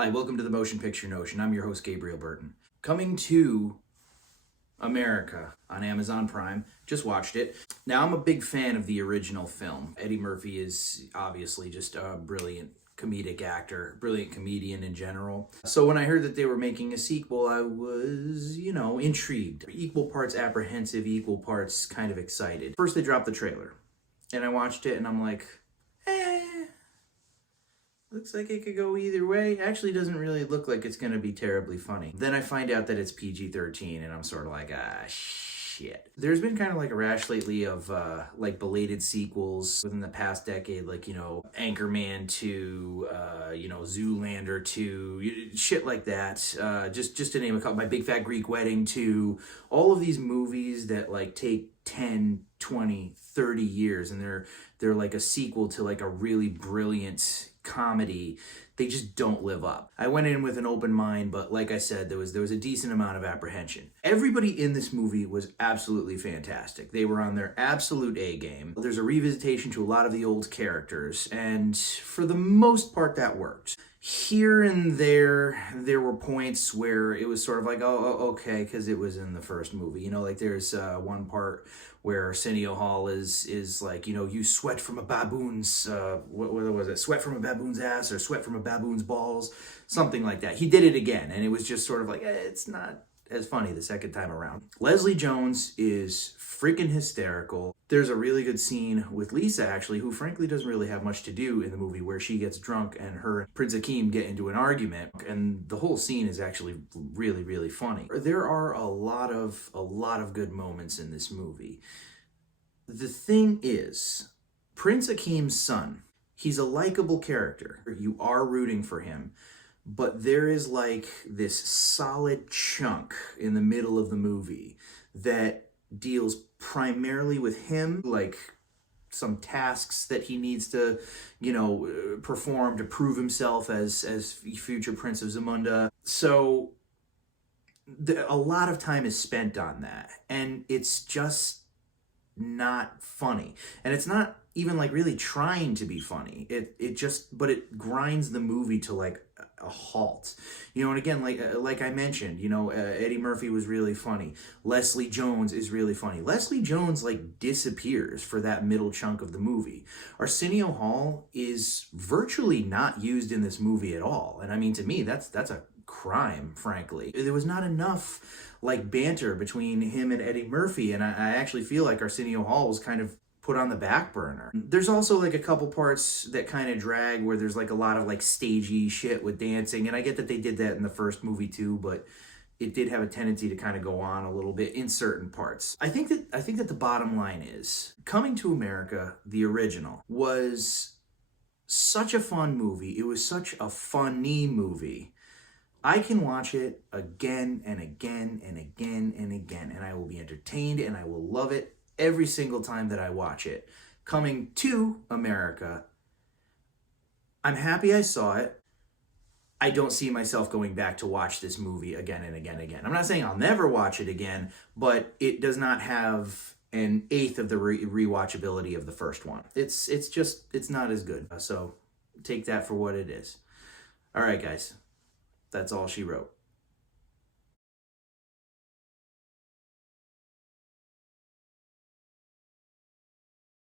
Hi, welcome to the Motion Picture Notion. I'm your host, Gabriel Burton. Coming to America on Amazon Prime. Just watched it. Now, I'm a big fan of the original film. Eddie Murphy is obviously just a brilliant comedic actor, brilliant comedian in general. So when I heard that they were making a sequel, I was, intrigued. Equal parts apprehensive, equal parts kind of excited. First, they dropped the trailer, and I watched it, and I'm like, looks like it could go either way. Actually doesn't really look like it's going to be terribly funny. Then I find out that it's PG-13 and I'm sort of like, shit. There's been kind of like a rash lately of like belated sequels within the past decade, like, Anchorman 2, Zoolander 2, shit like that. Just to name a couple, My Big Fat Greek Wedding 2, all of these movies that like take 10, 20, 30 years and they're like a sequel to like a really brilliant comedy. They just don't live up. I went in with an open mind, but like I said, there was a decent amount of apprehension. Everybody in this movie was absolutely fantastic. They were on their absolute A game. There's a revisitation to a lot of the old characters, and for the most part that worked. Here and there were points where it was sort of like, oh okay, because it was in the first movie. Like there's one part where Arsenio Hall is like, you sweat from a baboon's, what was it? Sweat from a baboon's ass or sweat from a baboon's balls, something like that. He did it again, and it was just sort of like, it's not as funny the second time around. Leslie Jones is freaking hysterical. There's a really good scene with Lisa, actually, who frankly doesn't really have much to do in the movie, where she gets drunk and her and Prince Akeem get into an argument, and the whole scene is actually really, really funny. There are a lot of good moments in this movie. The thing is, Prince Akeem's son, he's a likable character. You are rooting for him. But there is like this solid chunk in the middle of the movie that deals primarily with him, like some tasks that he needs to, perform to prove himself as future Prince of Zamunda. So a lot of time is spent on that, and it's just not funny. And it's not even like really trying to be funny. But it grinds the movie to like a halt. And again, like I mentioned, Eddie Murphy was really funny. Leslie Jones is really funny. Leslie Jones like disappears for that middle chunk of the movie. Arsenio Hall is virtually not used in this movie at all. And I mean, to me, that's a crime, frankly. There was not enough like banter between him and Eddie Murphy, and I actually feel like Arsenio Hall was kind of put on the back burner. There's also like a couple parts that kind of drag, where there's like a lot of like stagey shit with dancing, and I get that they did that in the first movie too, but it did have a tendency to kind of go on a little bit in certain parts. I think that the bottom line is, Coming to America, the original, was such a fun movie. It was such a funny movie. I can watch it again and again and again and again, and I will be entertained and I will love it every single time that I watch it. Coming to America, I'm happy I saw it. I don't see myself going back to watch this movie again and again and again. I'm not saying I'll never watch it again, but it does not have an eighth of the rewatchability of the first one. It's not as good. So take that for what it is. All right, guys. That's all she wrote.